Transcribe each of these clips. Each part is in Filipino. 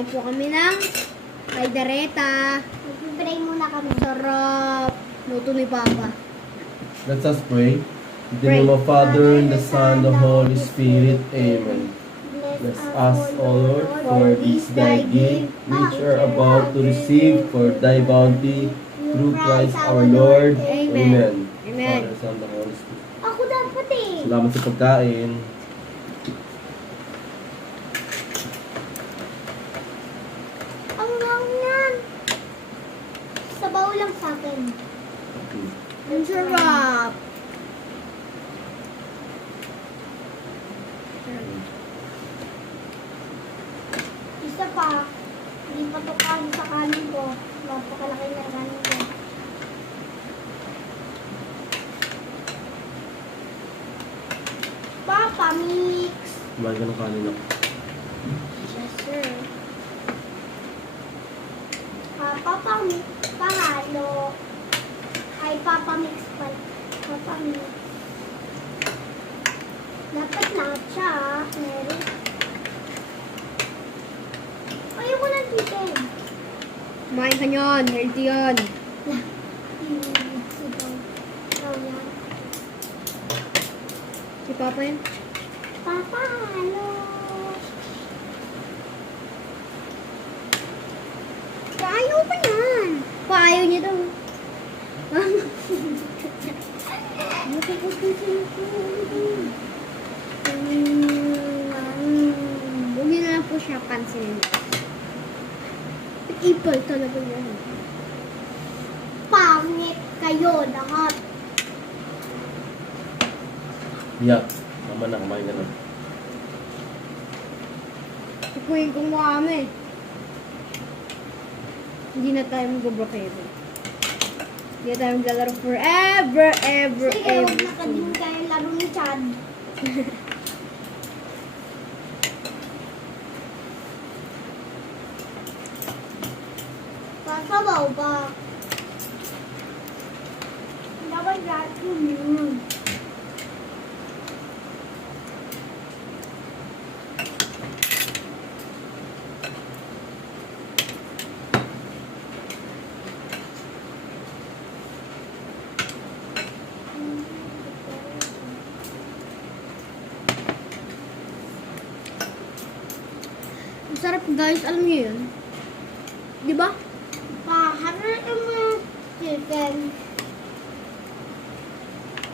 Kain po kami ng kaldereta. Mag-pray muna kami. Sarap. Luto ni Papa. Let us pray. In the Pray. name of Father, and the Son, and the Holy Spirit. Amen. Bless us, O Lord, for this thy gift, which we are about to receive for thy bounty, through Christ our Lord. Amen. Amen. Amen. Father, Son, and Holy Spirit. Ako dapat eh. Salamat sa pagkain. Ang lang yan. Sabaw lang sa akin. Ang sarap. Isa pa. Hindi pa to kanin sa kanin ko. Napakalaki na kanin ko. Papa, mix. Kumain ka ng kanin ako. Yes, sir. Papa, mix. Pahalo. Ay, Papa, mix pa. Papa, mix. Dapat lahat siya, ah. Meron. Ayoko ng chicken. Kumain ka nyon. Healthy yun. Sigaw. Sigaw yan. Si Papa yun. Papa, halo. Ayaw pa yan. Paayaw niya daw. Huwag niyo na lang po siya pansinin. Ipal talaga yan. Pangit kayo lahat. Yeah. Tama na, kumain ka na. Kukuhin kong kami. Hindi na tayo mag-brokedo. Hindi na tayo maglalaro forever, ever, Sige, huwag ever. na ka din kayo laro ni Chad. Pasabaw ba? Dapat lahat yun. Ang sarap guys, alam niyo yun? Di ba? Paharap mo chicken.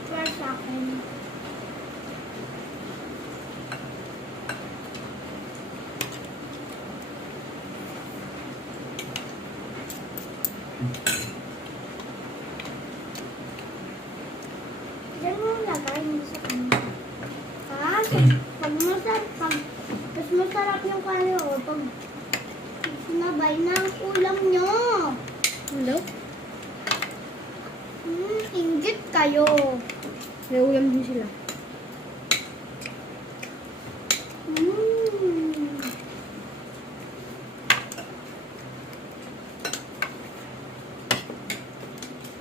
Para sa akin. Diyan mo lagay mo sa kanya. Pag mas masarap yung kanin o pag sinabay ng ulam nyo. Hello? Inggit kayo. May ulam din sila. Mm.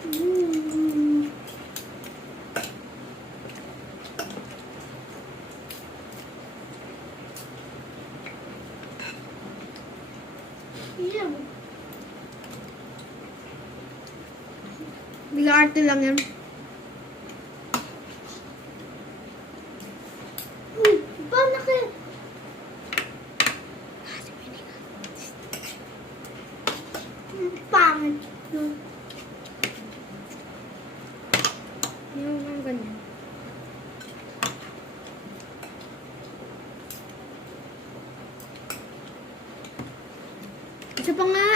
Mm. Yeah. Bigla-arte lang yan. Paano kayo? Pangit. Yung mga ganyan. Isa pa nga.